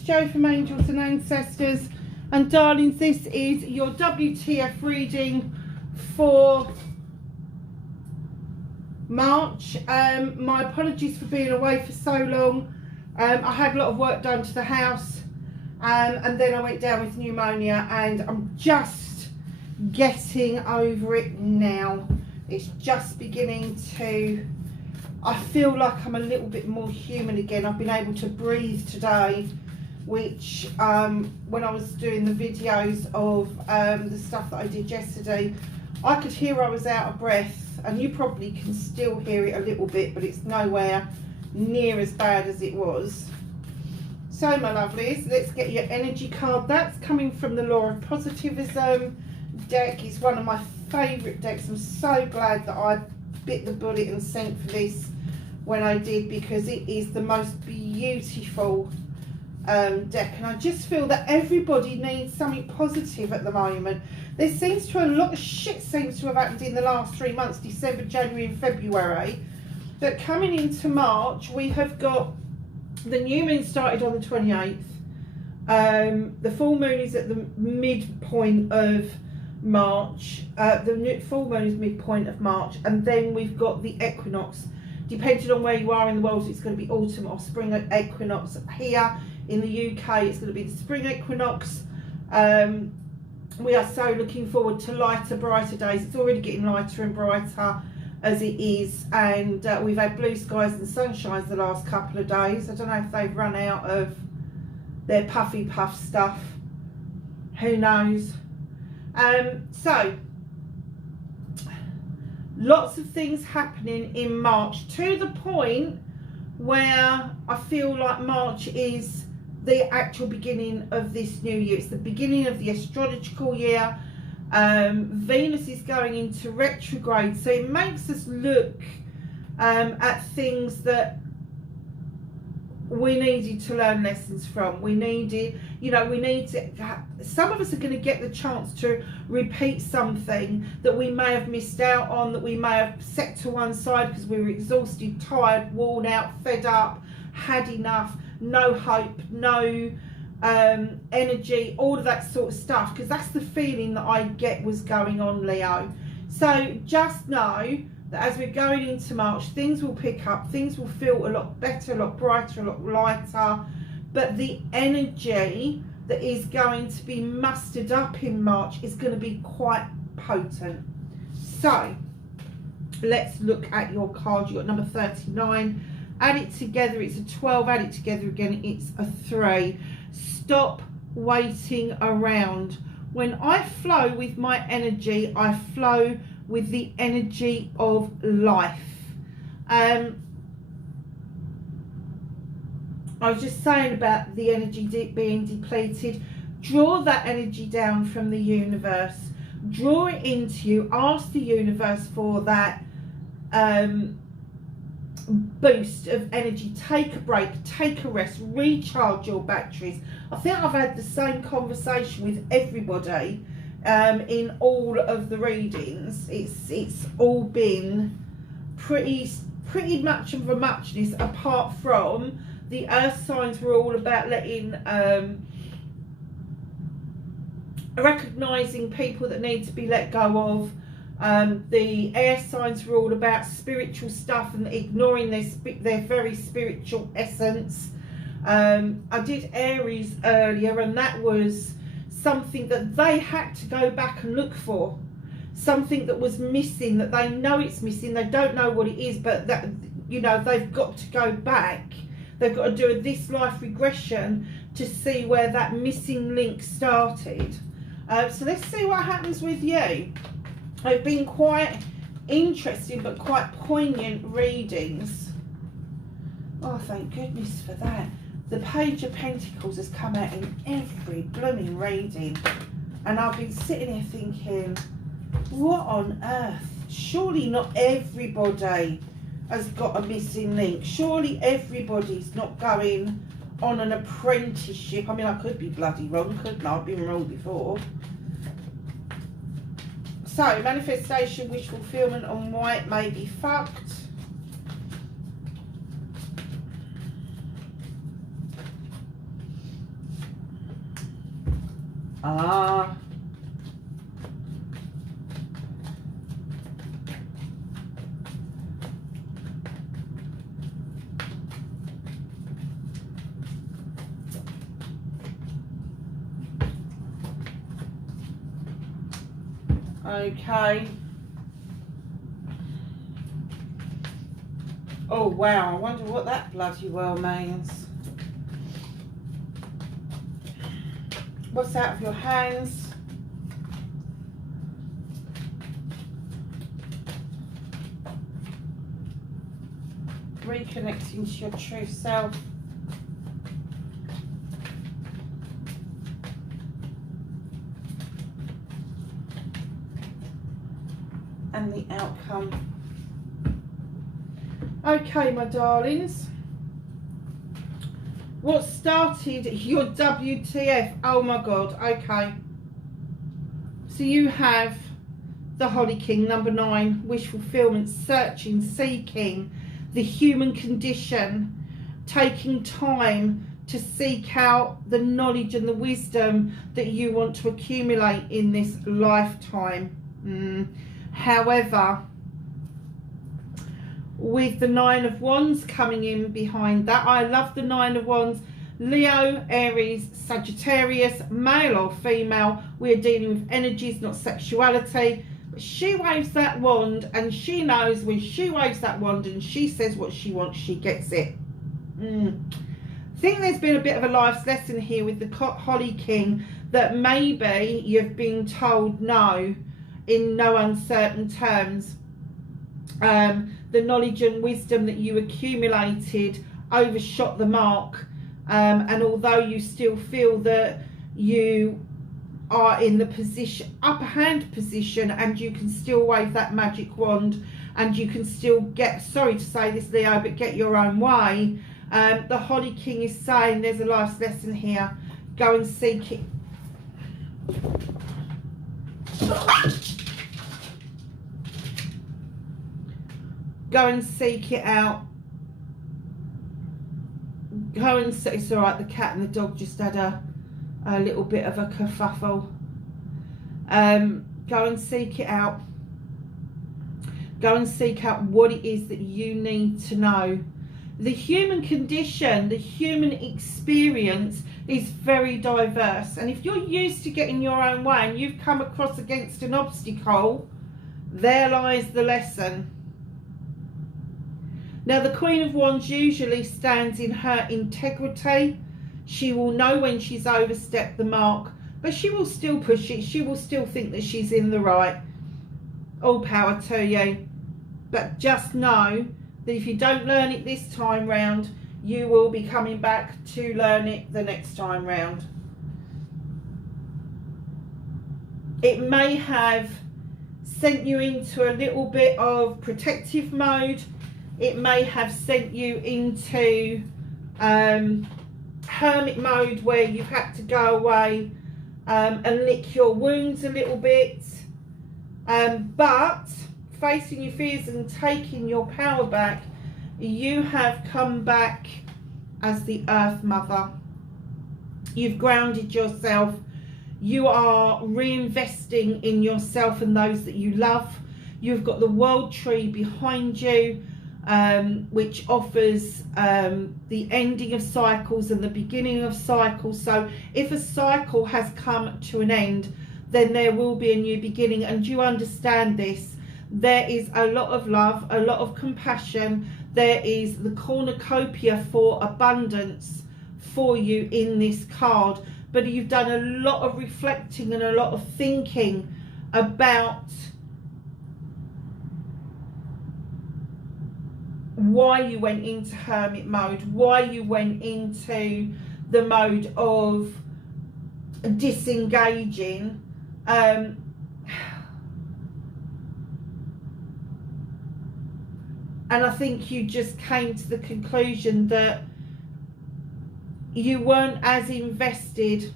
Jo from Angels and Ancestors, and darlings, this is your WTF reading for March. My apologies for being away for so long. I had a lot of work done to the house, and then I went down with pneumonia, and I'm just getting over it now. It's just beginning to, I feel like I'm a little bit more human again. I've been able to breathe today, which when I was doing the videos of the stuff that I did yesterday, I could hear I was out of breath, and you probably can still hear it a little bit, but it's nowhere near as bad as it was. So my lovelies, let's get your energy card. That's coming from the Law of Positivism deck. It's one of my favourite decks. I'm so glad that I bit the bullet and sent for this when I did, because it is the most beautiful deck, and I just feel that everybody needs something positive at the moment. There seems to a lot of shit seems to have happened in the last 3 months, December, January and February, but coming into March we have got the new moon started on the 28th. The full moon is at the midpoint of March. The full moon is midpoint of March, and then we've got the equinox. Depending on where you are in the world, it's going to be autumn or spring equinox. Here in the UK, it's going to be the spring equinox. We are so looking forward to lighter, brighter days. It's already getting lighter and brighter as it is, and we've had blue skies and sunshine the last couple of days. I don't know if they've run out of their puffy puff stuff. Who knows? So lots of things happening in March, to the point where I feel like March is the actual beginning of this new year. It's the beginning of the astrological year. Venus is going into retrograde, so it makes us look at things that we needed to learn lessons from. We needed, you know, we need to, some of us are going to get the chance to repeat something that we may have missed out on, that we may have set to one side because we were exhausted, tired, worn out, fed up, had enough, no hope, no energy, all of that sort of stuff, because that's the feeling that I get was going on, Leo. So just know that as we're going into March, things will pick up, things will feel a lot better, a lot brighter, a lot lighter, but the energy that is going to be mustered up in March is going to be quite potent. So let's look at your card. You've got number 39, add it together, it's a 12, add it together again, it's a 3. Stop waiting around. When I flow with my energy, I flow with the energy of life. I was just saying about the energy being depleted. Draw that energy down from the universe, draw it into you, ask the universe for that boost of energy. Take a break, take a rest, recharge your batteries. I think I've had the same conversation with everybody in all of the readings. It's all been pretty much of a muchness, apart from the earth signs were all about letting recognizing people that need to be let go of. The air signs were all about spiritual stuff and ignoring their very spiritual essence. I did Aries earlier, and that was something that they had to go back and look for, something that was missing, that they know it's missing, they don't know what it is, but that, you know, they've got to go back, they've got to do a this life regression to see where that missing link started. So let's see what happens with you. They've been quite interesting but quite poignant readings. Oh, thank goodness for that. The Page of Pentacles has come out in every blooming reading, and I've been sitting here thinking, what on earth? Surely not everybody has got a missing link. Surely everybody's not going on an apprenticeship. I mean, I could be bloody wrong, couldn't I? I've been wrong before. So, manifestation, wish fulfillment on white may be fucked. Ah. Okay. Oh wow, I wonder what that bloody well means. What's out of your hands? Reconnecting to your true self. And the outcome. Okay, my darlings. What started your WTF? Oh my God, okay. So you have the Holly King, number 9, wish fulfillment, searching, seeking, the human condition, taking time to seek out the knowledge and the wisdom that you want to accumulate in this lifetime. However, with the 9 of Wands coming in behind that, I love the 9 of Wands. Leo, Aries, Sagittarius, male or female, we are dealing with energies, not sexuality. But she waves that wand, and she knows when she waves that wand and she says what she wants, she gets it. I think there's been a bit of a life's lesson here with the Holly King, that maybe you've been told no in no uncertain terms. The knowledge and wisdom that you accumulated overshot the mark, and although you still feel that you are in the position, upper hand position, and you can still wave that magic wand, and you can still get, sorry to say this, Leo, but get your own way, the Holly King is saying there's a life's lesson here. Go and seek it. Go and seek it out. Go and see. It's all right. The cat and the dog just had a little bit of a kerfuffle. Go and seek it out. Go and seek out what it is that you need to know. The human condition, the human experience is very diverse. And if you're used to getting your own way and you've come across against an obstacle, there lies the lesson. Now, the Queen of Wands usually stands in her integrity. She will know when she's overstepped the mark, but she will still push it. She will still think that she's in the right. All power to you. But just know that if you don't learn it this time round, you will be coming back to learn it the next time round. It may have sent you into a little bit of protective mode. It may have sent you into hermit mode, where you've had to go away and lick your wounds a little bit. But facing your fears and taking your power back, you have come back as the Earth Mother. You've grounded yourself. You are reinvesting in yourself and those that you love. You've got the World Tree behind you, which offers the ending of cycles and the beginning of cycles. So if a cycle has come to an end, then there will be a new beginning. And you understand this. There is a lot of love, a lot of compassion. There is the cornucopia for abundance for you in this card. But you've done a lot of reflecting and a lot of thinking about why you went into hermit mode, why you went into the mode of disengaging. And I think you just came to the conclusion that you weren't as invested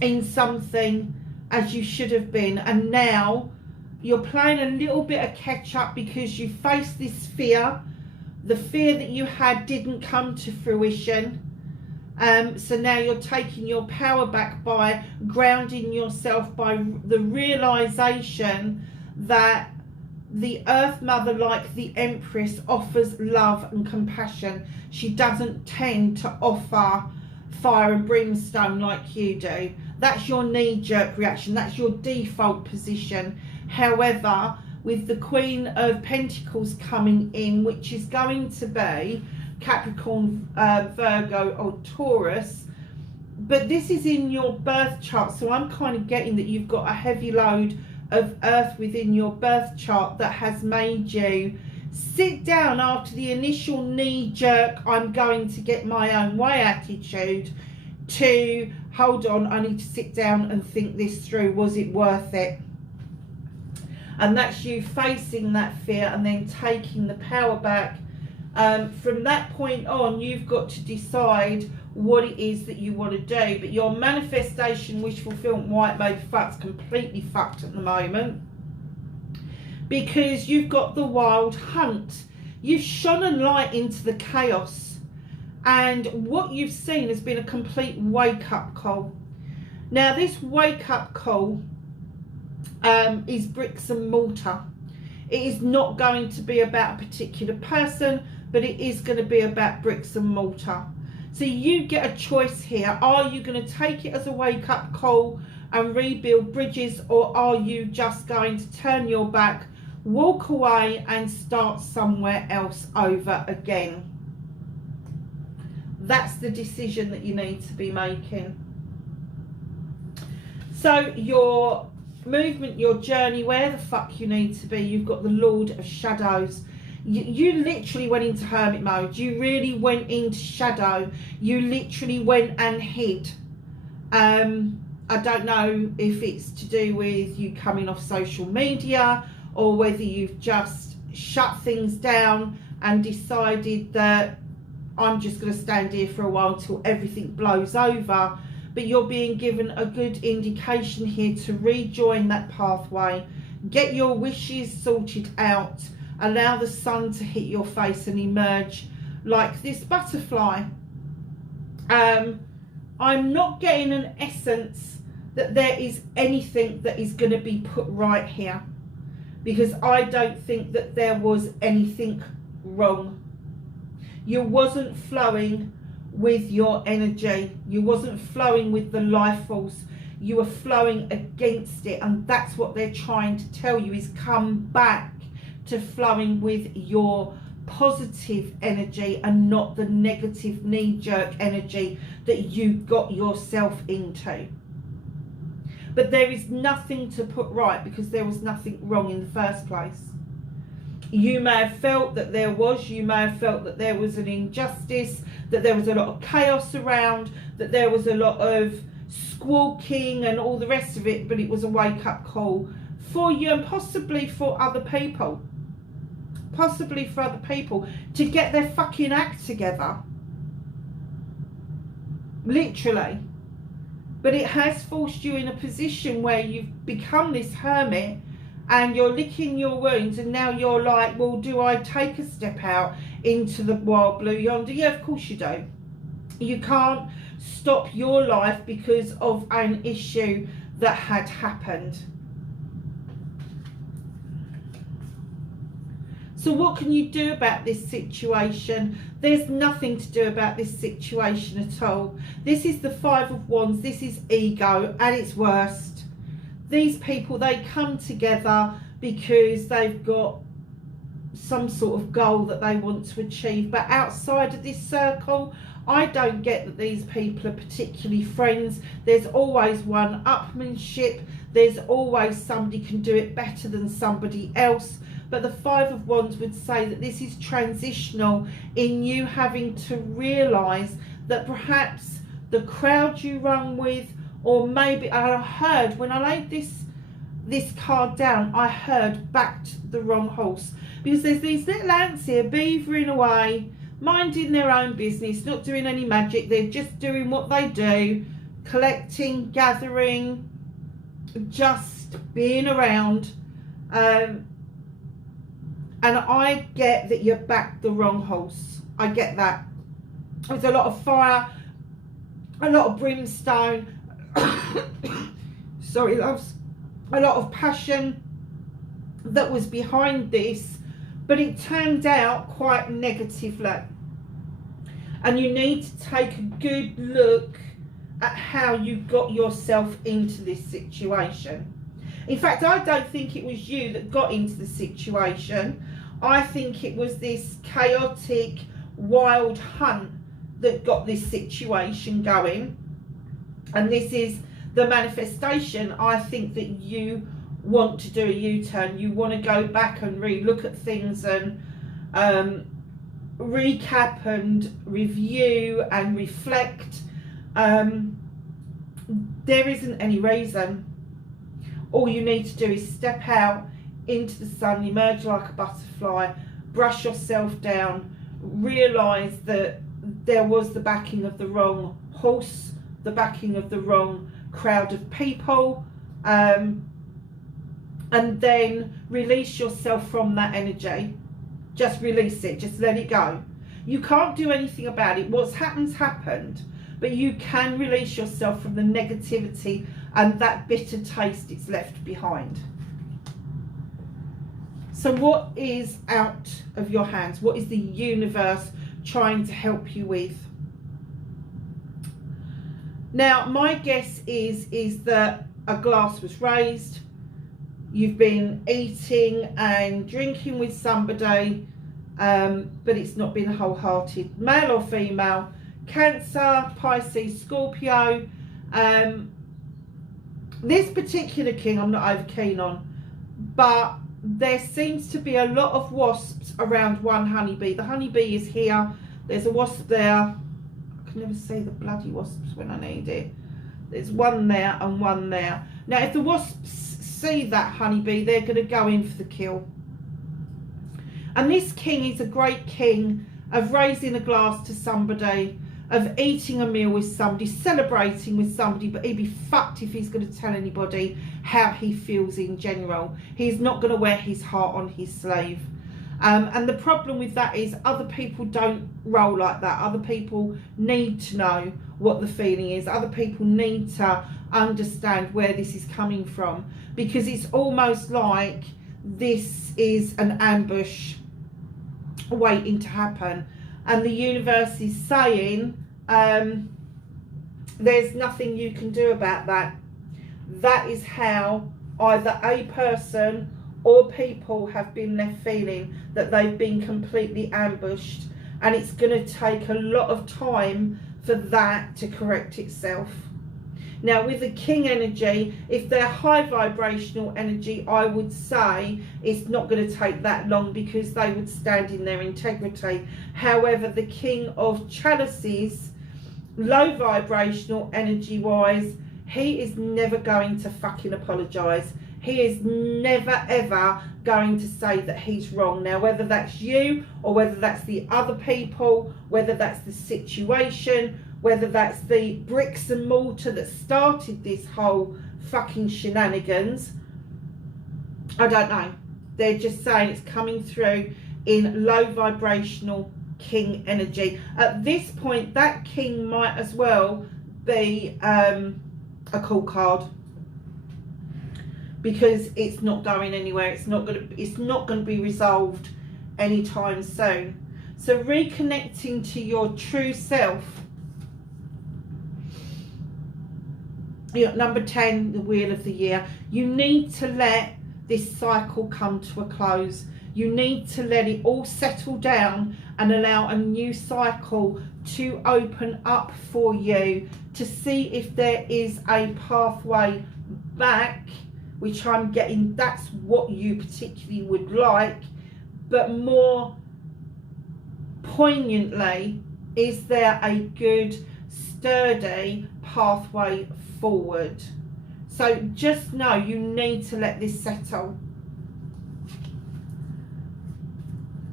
in something as you should have been. And now you're playing a little bit of catch up because you face this fear. The fear that you had didn't come to fruition. So now you're taking your power back by grounding yourself, by the realization that the Earth Mother, like the Empress, offers love and compassion. She doesn't tend to offer fire and brimstone like you do. That's your knee-jerk reaction. That's your default position. However, with the Queen of Pentacles coming in, which is going to be Capricorn, Virgo or Taurus, but this is in your birth chart, so I'm kind of getting that you've got a heavy load of earth within your birth chart that has made you sit down after the initial knee-jerk, I'm going to get my own way attitude, to hold on, I need to sit down and think this through. Was it worth it? And that's you facing that fear and then taking the power back. From that point on, you've got to decide what it is that you want to do. But your manifestation, wish fulfillment, white baby fuck's completely fucked at the moment, because you've got the wild hunt. You've shone a light into the chaos, and what you've seen has been a complete wake-up call. Now this wake-up call is bricks and mortar. It is not going to be about a particular person, but it is going to be about bricks and mortar. So you get a choice here. Are you going to take it as a wake-up call and rebuild bridges, or are you just going to turn your back, walk away and start somewhere else over again? That's the decision that you need to be making. So your movement, your journey, where the fuck you need to be, you've got the Lord of Shadows. You literally went into hermit mode. You really went into shadow. You literally went and hid. I don't know if it's to do with you coming off social media, or whether you've just shut things down and decided that I'm just going to stand here for a while until everything blows over. But you're being given a good indication here to rejoin that pathway, get your wishes sorted out, allow the sun to hit your face and emerge like this butterfly. I'm not getting an essence that there is anything that is going to be put right here, because I don't think that there was anything wrong. You wasn't flowing with your energy. You wasn't flowing with the life force. You were flowing against it, and that's what they're trying to tell you, is come back to flowing with your positive energy and not the negative knee-jerk energy that you got yourself into. But there is nothing to put right, because there was nothing wrong in the first place. You may have felt that there was, you may have felt that there was an injustice, that there was a lot of chaos around, that there was a lot of squawking and all the rest of it, but it was a wake-up call for you, and possibly for other people. Possibly for other people to get their fucking act together. Literally. But it has forced you in a position where you've become this hermit, and you're licking your wounds, and now you're like, well, do I take a step out into the wild blue yonder? Yeah, of course you do. You can't stop your life because of an issue that had happened. So what can you do about this situation? There's nothing to do about this situation at all. This is the Five of Wands. This is ego at its worst. These people, they come together because they've got some sort of goal that they want to achieve. But outside of this circle, I don't get that these people are particularly friends. There's always one-upmanship. There's always somebody can do it better than somebody else. But the Five of Wands would say that this is transitional, in you having to realise that perhaps the crowd you run with, or maybe, I heard, when I laid this card down, I heard backed the wrong horse. Because there's these little ants here beavering away, minding their own business, not doing any magic. They're just doing what they do, collecting, gathering, just being around. And I get that you backed the wrong horse. I get that. There's a lot of fire a lot of brimstone, sorry loves, a lot of passion that was behind this, but it turned out quite negatively. And you need to take a good look at how you got yourself into this situation. In fact, I don't think it was you that got into the situation. I think it was this chaotic, wild hunt that got this situation going. And this is the manifestation. I think that you want to do a U-turn. You want to go back and re-look at things and recap and review and reflect. There isn't any reason. All you need to do is step out into the sun, emerge like a butterfly, brush yourself down, realise that there was the backing of the wrong horse, the backing of the wrong crowd of people, and then release yourself from that energy. Just release it, just let it go. You can't do anything about it. What's happened's happened, but you can release yourself from the negativity and that bitter taste it's left behind. So what is out of your hands? What is the universe trying to help you with? Now, my guess is that a glass was raised. You've been eating and drinking with somebody, but it's not been wholehearted. Male or female, Cancer, Pisces, Scorpio. This particular king I'm not over keen on, but there seems to be a lot of wasps around one honeybee. The honeybee is here. There's a wasp there. I can never see the bloody wasps when I need it. There's one there and one there. Now, if the wasps see that honeybee, they're going to go in for the kill. And this king is a great king of raising a glass to somebody, of eating a meal with somebody, celebrating with somebody, but he'd be fucked if he's going to tell anybody how he feels in general. He's not going to wear his heart on his sleeve. And the problem with that is other people don't roll like that. Other people need to know what the feeling is. Other people need to understand where this is coming from, because it's almost like this is an ambush waiting to happen. And the universe is saying there's nothing you can do about that. That is how either a person or people have been left feeling, that they've been completely ambushed, and it's going to take a lot of time for that to correct itself. Now, with the king energy, if they're high vibrational energy, I would say it's not going to take that long, because they would stand in their integrity. However, the king of chalices, low vibrational energy wise, he is never going to fucking apologise. He is never ever going to say that he's wrong. Now, whether that's you or whether that's the other people, whether that's the situation, whether that's the bricks and mortar that started this whole fucking shenanigans, I don't know. They're just saying it's coming through in low vibrational king energy. At this point, that king might as well be a call card, because it's not going anywhere. It's not going to be resolved anytime soon. So reconnecting to your true self. Number 10, the wheel of the year. You need to let this cycle come to a close. You need to let it all settle down and allow a new cycle to open up for you, to see if there is a pathway back, which I'm getting that's what you particularly would like. But more poignantly, is there a good, sturdy pathway forward? So just know you need to let this settle.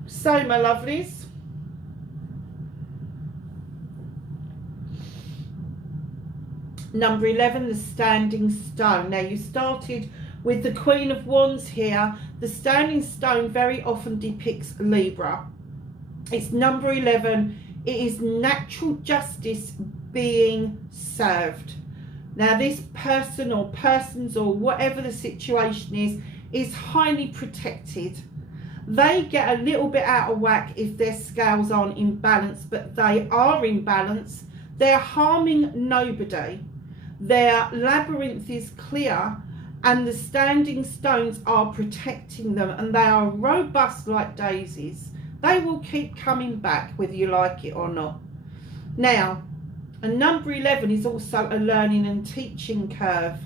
So, my lovelies, number 11, the standing stone. Now, you started with the Queen of Wands here. The standing stone very often depicts Libra. It's number 11. It is natural justice being served. Now this person or persons or whatever the situation is highly protected. They get a little bit out of whack if their scales aren't in balance, but they are in balance. They're harming nobody. Their labyrinth is clear and the standing stones are protecting them, and they are robust like daisies. They will keep coming back whether you like it or not. Now, a number 11 is also a learning and teaching curve.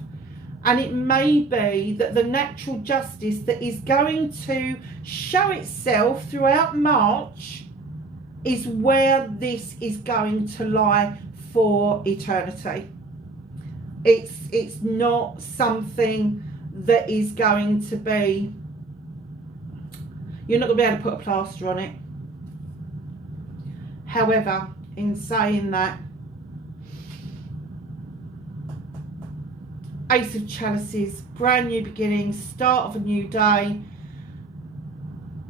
And it may be that the natural justice that is going to show itself throughout March is where this is going to lie for eternity. It's not something that is going to be, you're not going to be able to put a plaster on it. However, in saying that, Ace of Chalices, brand new beginning, start of a new day.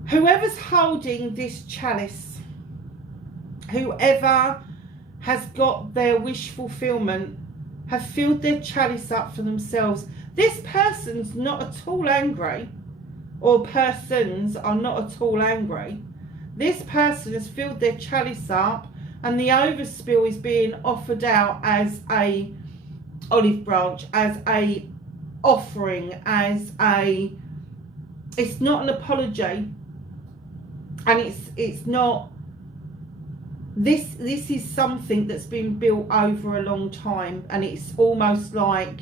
Whoever's holding this chalice, whoever has got their wish fulfillment, have filled their chalice up for themselves. This person's not at all angry, or persons are not at all angry. This person has filled their chalice up, and the overspill is being offered out as a olive branch, as a offering, as a, it's not an apology, and it's not, this is something that's been built over a long time, and it's almost like,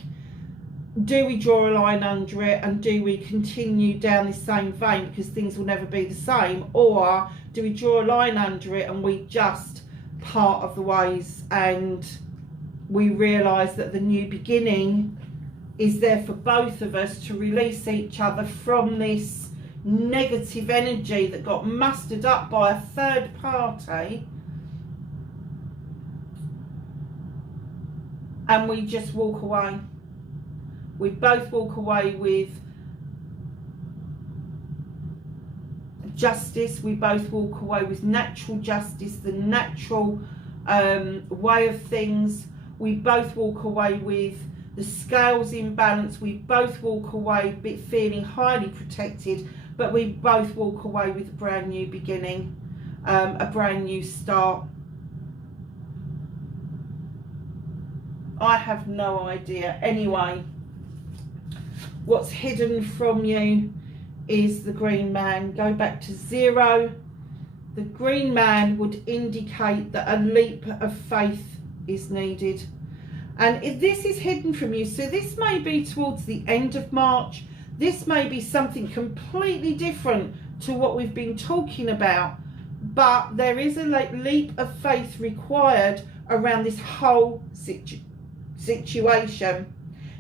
do we draw a line under it and do we continue down the same vein because things will never be the same, or do we draw a line under it and we just part of the ways and we realise that the new beginning is there for both of us to release each other from this negative energy that got mustered up by a third party, and we just walk away. We both walk away with justice. We both walk away with natural justice, the natural way of things. We both walk away with the scales in balance. We both walk away feeling highly protected, but we both walk away with a brand new beginning, a brand new start. I have no idea. Anyway, what's hidden from you is the green man. Go back to 0. The green man would indicate that a leap of faith is needed, and if this is hidden from you, so this may be towards the end of March, this may be something completely different to what we've been talking about, but there is a leap of faith required around this whole situation.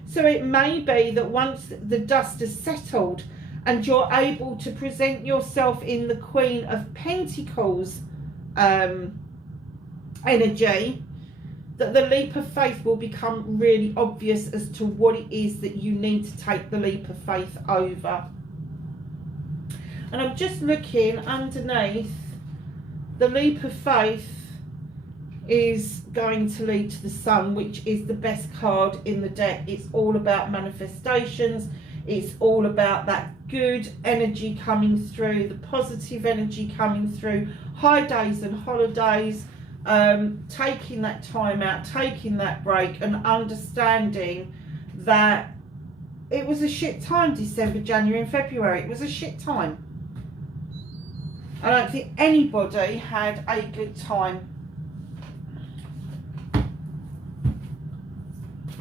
So it may be that once the dust has settled and you're able to present yourself in the Queen of Pentacles energy, that the leap of faith will become really obvious as to what it is that you need to take the leap of faith over. And I'm just looking underneath, the leap of faith is going to lead to the Sun, which is the best card in the deck. It's all about manifestations. It's all about that good energy coming through, the positive energy coming through, high days and holidays, taking that time out, taking that break, and understanding that it was a shit time, December, January and February. It was a shit time. I don't think anybody had a good time.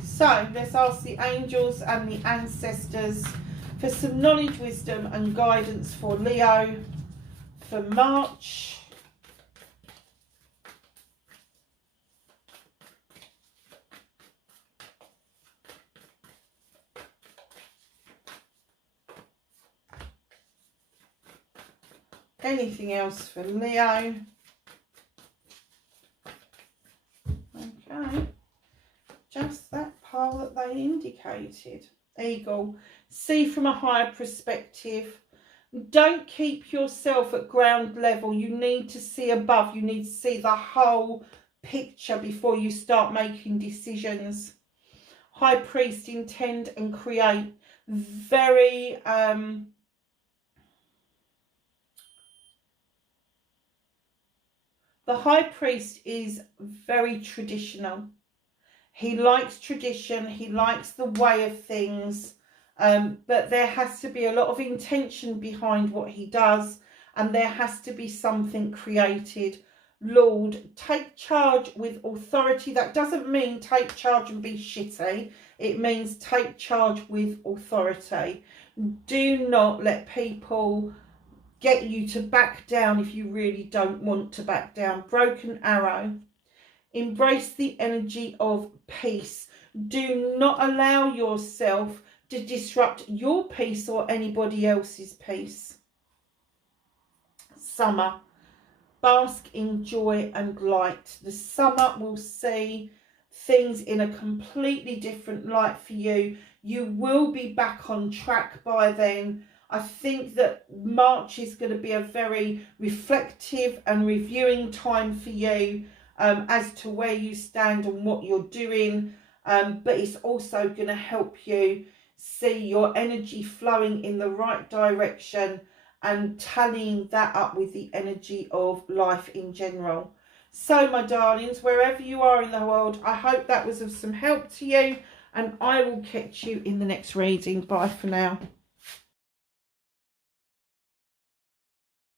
So let's ask the angels and the ancestors for some knowledge, wisdom and guidance for Leo for March. Anything else for Leo? Okay. Just that pile that they indicated. Eagle. See from a higher perspective. Don't keep yourself at ground level. You need to see above. You need to see the whole picture before you start making decisions. High Priest, intend and create. Very the High Priest is very traditional. He likes tradition, he likes the way of things, but there has to be a lot of intention behind what he does, and there has to be something created. Lord, take charge with authority. That doesn't mean take charge and be shitty. It means take charge with authority. Do not let people get you to back down if you really don't want to back down. Broken arrow. Embrace the energy of peace. Do not allow yourself to disrupt your peace or anybody else's peace. Summer. Bask in joy and light. The summer will see things in a completely different light for you. You will be back on track by then. I think that March is going to be a very reflective and reviewing time for you as to where you stand and what you're doing. But it's also going to help you see your energy flowing in the right direction and tallying that up with the energy of life in general. So, my darlings, wherever you are in the world, I hope that was of some help to you, and I will catch you in the next reading. Bye for now.